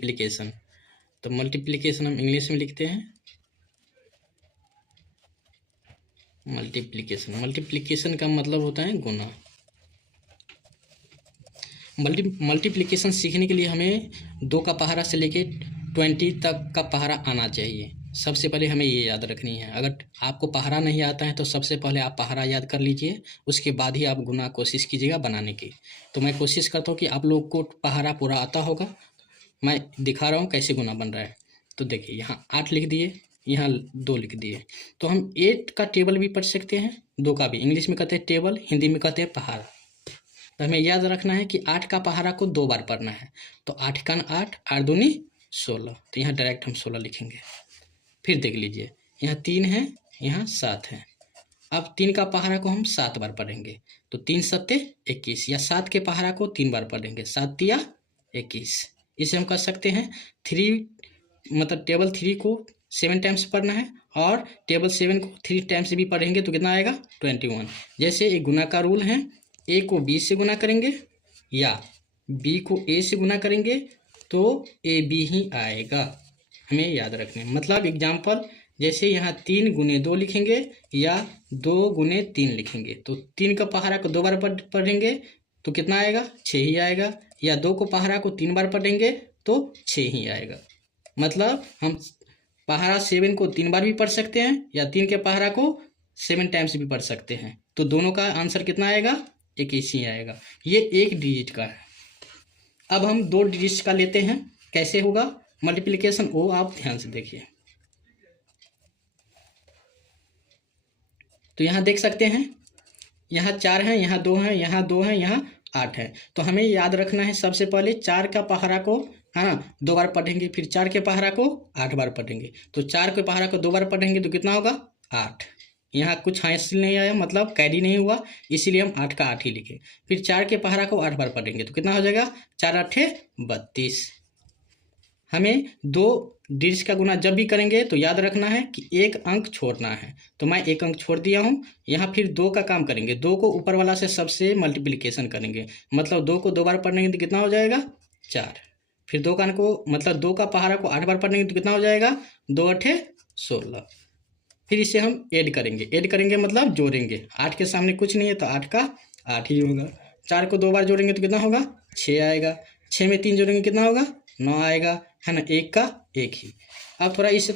Multiplication. तो multiplication हम English में लिखते हैं मल्टीप्लिकेशन। मल्टीप्लिकेशन का मतलब होता है गुना। मल्टीप्लिकेशन सीखने के लिए हमें 2 का पहाड़ा से लेके 20 तक का पहाड़ा आना चाहिए। सबसे पहले हमें ये याद रखनी है। अगर आपको पहाड़ा नहीं आता है तो सबसे पहले आप पहाड़ा याद कर लीजिए, उसके बाद ही आप गुना कोशिश कीजिएगा बनाने की। तो मैं कोशिश करता हूँ कि आप लोग को पहाड़ा पूरा आता होगा। मैं दिखा रहा हूँ कैसे गुना बन रहा है। तो देखिए यहाँ 8 लिख दिए, यहाँ 2 लिख दिए। तो हम 8 का टेबल भी पढ़ सकते हैं, 2 का भी। इंग्लिश में कहते हैं टेबल, हिंदी में कहते हैं पहाड़ा। तो हमें याद रखना है कि 8 का पहाड़ा को 2 बार पढ़ना है। तो 8 का 8, 8 दूनी 16। तो यहाँ डायरेक्ट हम 16 लिखेंगे। फिर देख लीजिए यहाँ 3 है, यहाँ 7 है। अब 3 का पहाड़ा को हम 7 बार पढ़ेंगे। तो 3 सत्ते 21, या 7 के पहाड़ा को 3 बार पढ़ेंगे। 7 तिया 21। इसे हम कर सकते हैं 3, मतलब टेबल 3 को 7 टाइम्स पढ़ना है, और टेबल 7 को 3 टाइम्स भी पढ़ेंगे तो कितना आएगा 21। जैसे एक गुना का रूल है, ए को बी से गुना करेंगे या बी को ए से गुना करेंगे तो ए बी ही आएगा। हमें याद रखना है। मतलब एग्जाम्पल, जैसे यहाँ 3 गुने 2 लिखेंगे या 2 गुने 3 लिखेंगे। तो 3 का पहाड़ा को 2 बार पढ़ेंगे तो कितना आएगा 6 ही आएगा, या 2 को पहाड़ा को 3 बार पढ़ेंगे तो 6 ही आएगा। मतलब हम पहाड़ा 7 को 3 बार भी पढ़ सकते हैं, या 3 के पहाड़ा को 7 टाइम्स भी पढ़ सकते हैं। तो दोनों का आंसर कितना आएगा 21 ही आएगा। ये 1 डिजिट का है। अब हम 2 डिजिट का लेते हैं। कैसे होगा मल्टीप्लिकेशन, वो आप ध्यान से देखिए। तो यहाँ देख सकते हैं, यहाँ 4 है, यहाँ 2 है, यहाँ 2 है, यहाँ 8 है। तो हमें याद रखना है सबसे पहले 4 का पहाड़ा को 2 बार पढ़ेंगे, फिर 4 के पहाड़ा को 8 बार पढ़ेंगे। तो 4 के पहाड़ा को 2 बार पढ़ेंगे तो कितना होगा 8। यहाँ कुछ हासिल नहीं आया, मतलब कैरी नहीं हुआ, इसीलिए हम 8 का 8 ही लिखे। फिर 4 के पहाड़ा को 8 बार पढ़ेंगे तो कितना हो जाएगा 4 8 32। हमें 2 डिजिट का गुना जब भी करेंगे तो याद रखना है कि 1 अंक छोड़ना है। तो मैं 1 अंक छोड़ दिया हूँ। यहाँ फिर 2 का काम करेंगे, 2 को ऊपर वाला से सबसे मल्टीप्लिकेशन करेंगे। मतलब 2 को 2 बार पढ़ेंगे तो कितना हो जाएगा 4। फिर 2 का को मतलब 2 का पहाड़ा को 8 बार पढ़ेंगे तो कितना हो जाएगा 2 8 16। फिर इसे हम ऐड करेंगे मतलब जोड़ेंगे। 8 के सामने कुछ नहीं है तो 8 का 8 ही होगा। 4 को 2 बार जोड़ेंगे तो कितना होगा 6 आएगा। 6 में 3 जोड़ेंगे कितना होगा 9 आएगा, है ना। 1 का 1 ही। अब थोड़ा इससे